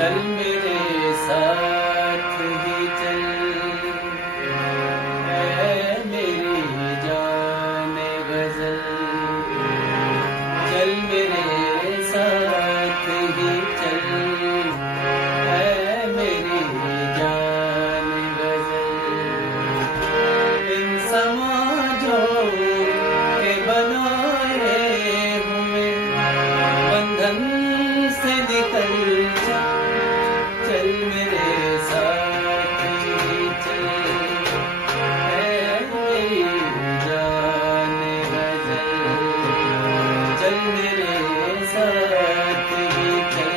चल मेरे साथ ही चल, ऐ मेरी जाने गजल। चल मेरे साथ ही चल, ऐ मेरी जाने गजल। इन समाजों के बनाए हुए बंधन से निकल जा, चल मेरे साथ ही चल, ऐ मेरी जाने गजल। चल मेरे साथ ही चल,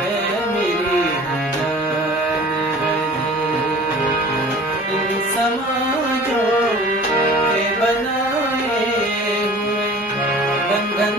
ऐ मेरी जाने गजल। इन समाजों के बनाए हुए बंधन